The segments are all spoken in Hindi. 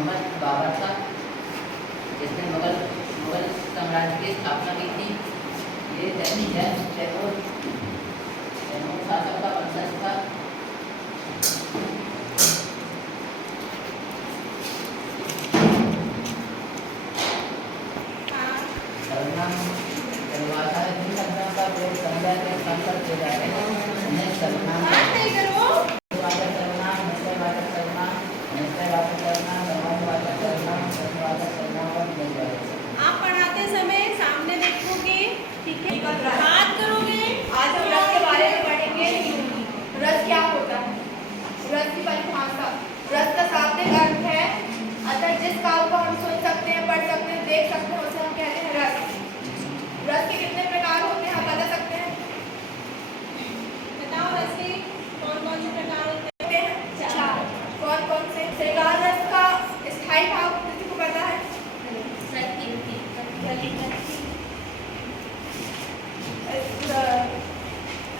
मोहम्मद बाबर का, जिसने मुगल साम्राज्य की स्थापना की थी। ये तैमूर शासक का वंशज था। सलमान दरवाजा हिंद सल्तनत का प्रयोग संज्ञा के स्थान पर किए जाते हैं। उन्हें सलमान वाचक सर्वनाम, निश्चयवाचक सर्वनाम, निश्चयवाचक सर्वनाम, संबंधवाचक सर्वनाम, संबंधवाचक सर्वनाम और निजवाचक सर्वनाम। आप पढ़ाते समय सामने देखोगे, ठीक है, बात करोगे। आज हम रस के बारे में पढ़ेंगे। रस क्या होता है? रस की परिभाषा। रस का शाब्दिक अर्थ है अतः जिस काल को हम सुन सकते हैं, पढ़ सकते हैं, देख सकते हैं, उसे हम कहते हैं रस। रस के कितने प्रकार होते हैं आप बता सकते हैं? बताओ रस के कौन कौन से प्रकार होते हैं? चार। कौन कौन से? श्रृंगार रस का स्थायी भाव किसी को पता है?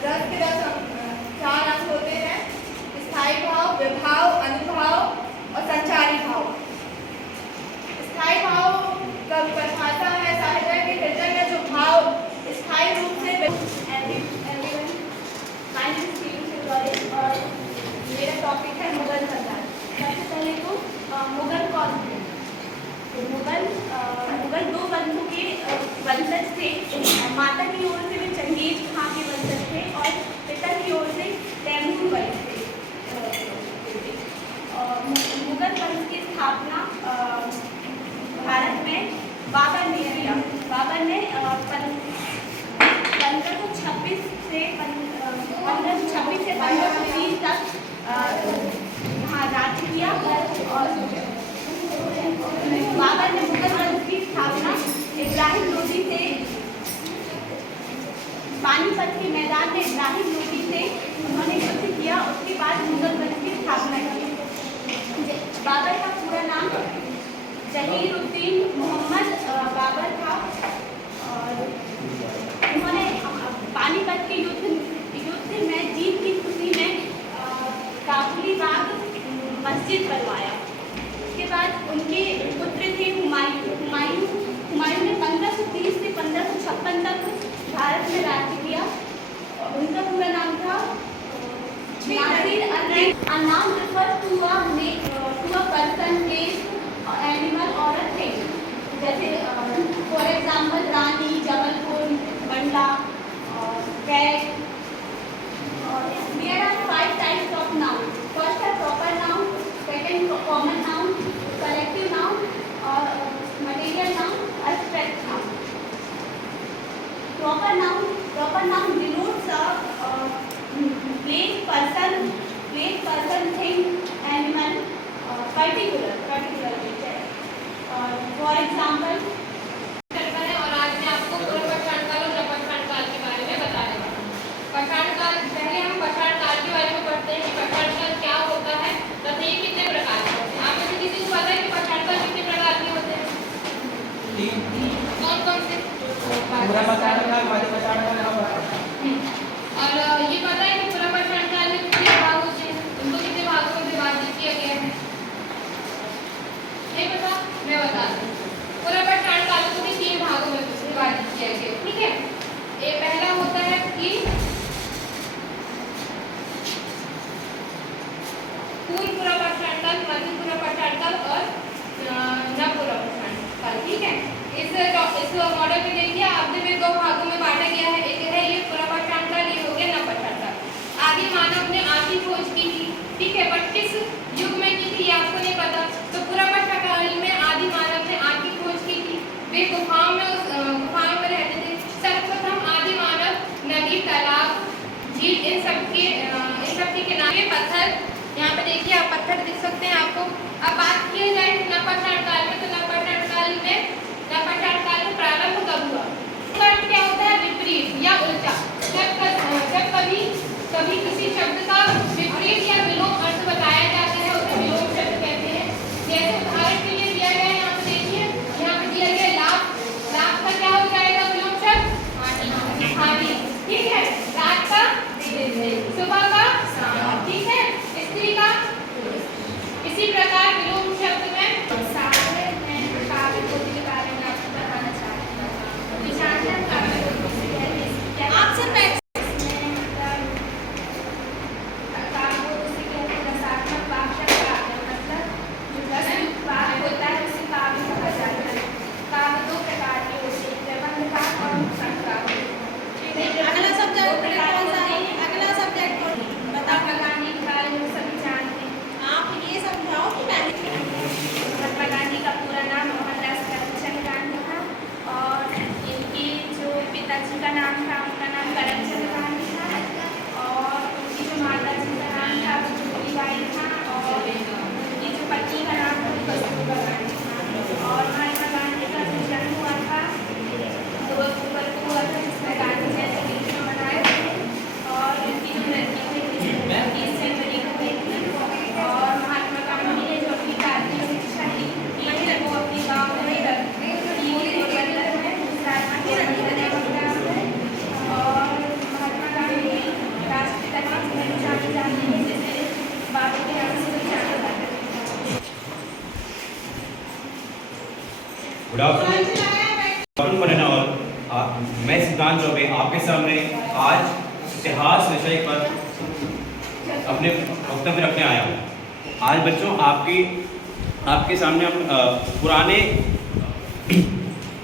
रस के चार अंग होते हैं: स्थायी भाव, विभाव, अनुभाव और संचारी भाव। स्थायी भाव का परिभाषा है साहित्य के हृदय में जो भाव स्थायी रूप से और मेरा टॉपिक है मुगल सरदार। सबसे पहले तो मुगल कौन थे? तो मुगल दो वंशों के वंशज थे। माता की ओर से वे चंगेज खां के वंशज थे और पिता की ओर से तैमूर वंश थे। मुगल वंश की स्थापना भारत में बाबर ने किया। बाबर ने 1526 से 1530 तक यहाँ राज किया और बाबर ने मुगल वंश की स्थापना इब्राहिम लोदी से, पानीपत के मैदान में इब्राहिम लोदी से उन्होंने युद्ध किया। उसके बाद मुगल वंश की स्थापना की। बाबर का पूरा नाम जहीरुद्दीन मोहम्मद बाबर था और उन्होंने पानीपत के युद्ध में जीत की खुशी में काबुली बाग मस्जिद बनवाया। उसके बाद उनके पुत्र थे हुमायूं ने 1530 से 1556 तक भारत में राज्य किया। उनका पूरा नाम था Nasir अल-दिन। A noun refers to a person, place, animal or a thing. जैसे फॉर एग्जाम्पल रानी, जबलपुर, मंडला, कैट। There are 5 types of noun. First है proper noun, second common noun, collective noun और material noun, abstract noun. Proper noun denotes a place, person, thing, animal, particular nature. For example, और आज मैं आपको पूर्व पाषाण काल और नवपाषाण काल के बारे में बताने वाला हूँ। पाषाण काल, पहले हम पाषाण काल के बारे में पढ़ते हैं कि पाषाण काल क्या होता है तथा ये कितने प्रकार के होते हैं। आप में से किसी को पता है कि पाषाण काल कितने प्रकार के होते हैं? कौन कौन से? पूरा पाषाण काल, मध्य पाषाण काल और ये पता है कि पूर्व पाषाण काल में कितने भाग होते हैं? उनको कितने भागों में विभाजित किया गया है? नहीं पता? मैं बता दूँ। पूर्व पाषाण काल को भी 3 भागों में विभाजित किया गया, ठीक है। ये पहला होता है कि पूर्व पूर्व पाषाण काल, मध्य पूर्व पाषाण काल और नव पूर्व पाषाण काल, ठीक है। इस मॉडल में देखिए आपने में 2 भागों में बांटा गया है। एक है ये पूर्व पाषाण काल, ये हो गया नव पाषाण काल। आगे मानव ने आँख की खोज की थी, ठीक है, बट किस युग में की थी ये आपको नहीं पता। तो पूर्व पाषाण काल में आदि मानव ने आँख की खोज की थी। वे गुफाओं में रहते थे। सर्वप्रथम आदि मानव नदी, तालाब, झील इन सब के किनारे पत्थर, यहाँ पे देखिए आप पत्थर दिख सकते हैं आपको। अब बात की जाए नवपाषाण काल में, तो नवपाषाण काल में प्रारंभ कब हुआ? क्या होता है? विपरीत या उल्टा। जब कभी किसी शब्द का विपरीत या विलोम अर्थ बताया जाता है उसे विलोम शब्द कहते हैं। जैसे उदाहरण के लिए दिया गया है, यहाँ पे देखिए, यहाँ पे दिया गया लाभ का क्या हो जाएगा विलोम शब्द? हानि, ठीक है। रात का सुबह का, ठीक है। स्त्री का, इसी प्रकार विलोम शब्द में गुड आफ्टरनून और मैं सिद्धांत चौबे आपके सामने आज इतिहास विषय पर अपने वक्तव्य रखने आया हूँ। आज बच्चों आपके सामने हम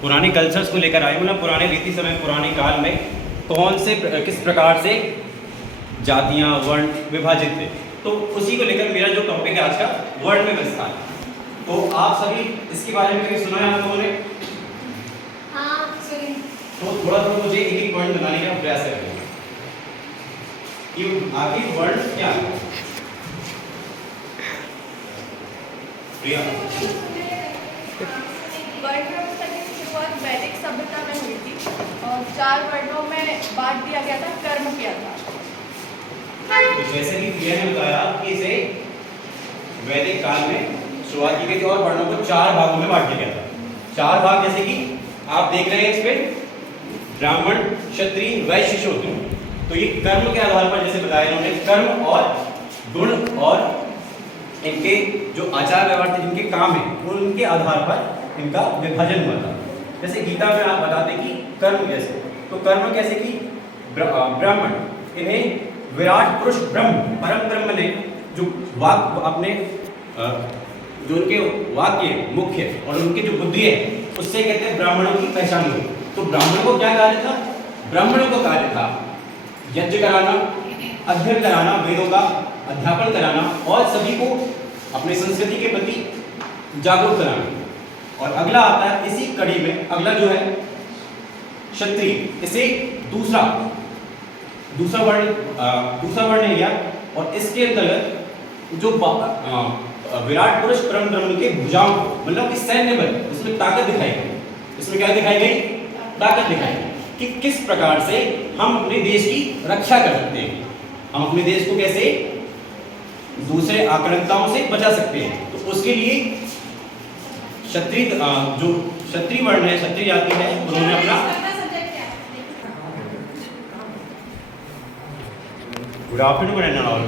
पुराने कल्चर्स को लेकर आए हूँ ना। पुराने रीति समय पुराने काल में किस प्रकार से जातियाँ वर्ण विभाजित थे, तो उसी को लेकर मेरा जो टॉपिक है आज का वर्ण में विस्तार। तो आप सभी इसके बारे में कभी सुना है आप लोगों ने? हाँ सुनिए। तो थोड़ा मुझे एक पॉइंट बनाने का प्रयास करेंगे कि आखिर वर्ण क्या है। प्रिया, वर्ण की शुरुआत वैदिक सभ्यता में हुई थी और 4 वर्णों में बांट दिया गया था, कर्म किया था। तो जैसे कि प्रिया ने बताया कि इसे वैदिक काल में शुरुआत की गई थी और वर्णों को 4 भागों में बांट दिया गया था। 4 भाग जैसे कि आप देख रहे हैं इस पे ब्राह्मण, क्षत्रिय, वैश्य, शूद्र। तो ये कर्म के आधार पर जैसे बताया इन्होंने, कर्म और गुण और इनके जो आचार व्यवहार थे, जिनके काम है, उनके आधार पर इनका विभाजन हुआ था। जैसे गीता में आप बताते कि कर्म कैसे, तो कर्म कैसे कि ब्राह्मण, इन्हें विराट पुरुष ब्रह्म, परम ब्रह्म ने जो वाक अपने जो उनके वाक्य मुख्य और उनकी जो बुद्धि है उससे कहते हैं ब्राह्मणों की पहचान हुई। तो ब्राह्मणों को क्या कार्य था? ब्राह्मणों को कार्य था यज्ञ कराना, अध्ययन कराना, वेदों का अध्यापन कराना और सभी को अपने संस्कृति के प्रति जागरूक कराना। और अगला आता है इसी कड़ी में, अगला जो है क्षत्रिय, इसे दूसरा वर्ण लिया और इसके अंतर्गत जो विराट पुरुष परम ब्रह्म के भुजाओं, मतलब कि सैन्य बल, इसमें ताकत दिखाई गई। इसमें क्या दिखाई गई? ताकत दिखाई गई कि किस प्रकार से हम अपने देश की रक्षा कर सकते हैं, हम अपने देश को कैसे दूसरे आक्रांताओं से बचा सकते हैं। तो उसके लिए क्षत्रिय जो क्षत्रिय वर्ण है, क्षत्रिय जाति है, उन्होंने अपना good afternoon and all.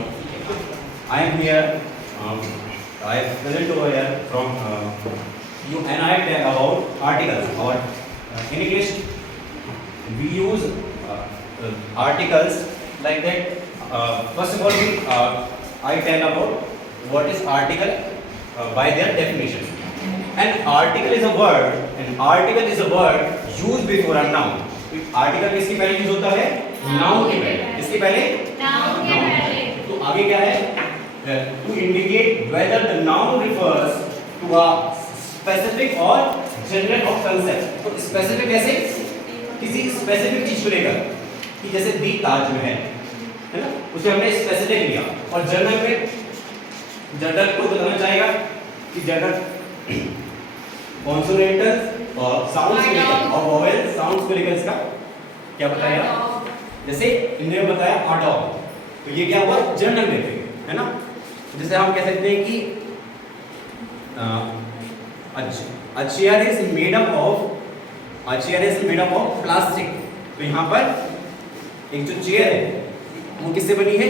I am here I have present over here from you and I talk about articles or in English we use articles like that. First of all I tell about what is article by their definition. An article is a word used before a noun. Article किसके पहले यूज होता है? नाउन के पहले। किसके पहले? नाउन के पहले। तो आगे क्या है? To indicate whether the noun refers to a specific or general of concept. तो specific कैसे? किसी specific चीज को लेकर, कि जैसे दी ताजमहल है ना, उसे हमने specific लिया। और general में जनरल को बताना चाहेगा कि जनरल कॉन्सोनेंटल्स और साउंड्स को लेकर और वोवेल साउंड्स को लेकर इसका क्या बताया? जैसे इन्होंने बताया अडॉग, तो ये क्या हुआ? जनरल में है ना। जैसे हम कह सकते हैं कि a chair is made up of plastic। तो यहाँ पर एक जो चेयर है वो किससे बनी है?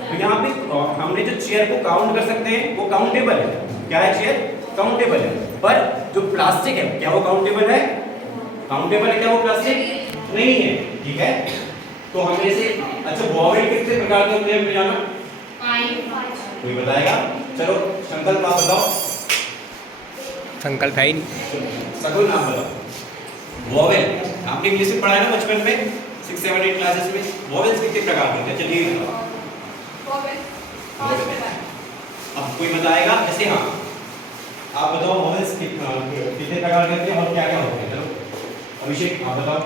तो यहाँ पे हमने जो चेयर को काउंट कर सकते हैं, वो काउंटेबल है। क्या है? चेयर काउंटेबल है। पर जो प्लास्टिक है, क्या वो काउंटेबल है? काउंटेबल है क्या वो प्लास्टिक? नहीं है। ठीक है, तो हमें से अच्छा वॉवेल कितने प्रकार के होते हैं जाना? कोई बताएगा? चलो संकल्प आप बताओ। संकल्प है ही नहीं। सगुन नाम बताओ। वॉवेल आपने इंग्लिश में पढ़ा है ना बचपन में, 6, 7, 8 क्लासेस में। वॉवेल्स कितने प्रकार के होते हैं? चलिए अब कोई बताएगा? जैसे हाँ आप बताओ वॉवेल्स कितने प्रकार के होते हैं और क्या क्या होते हैं? चलो अभिषेक आप बताओ।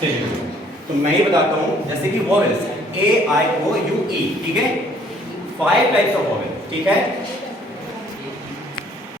चलिए तो मैं ही बताता हूँ। जैसे कि vowels A I O U E, ठीक है, 5 टाइप्स ऑफ वॉवेल। ठीक है,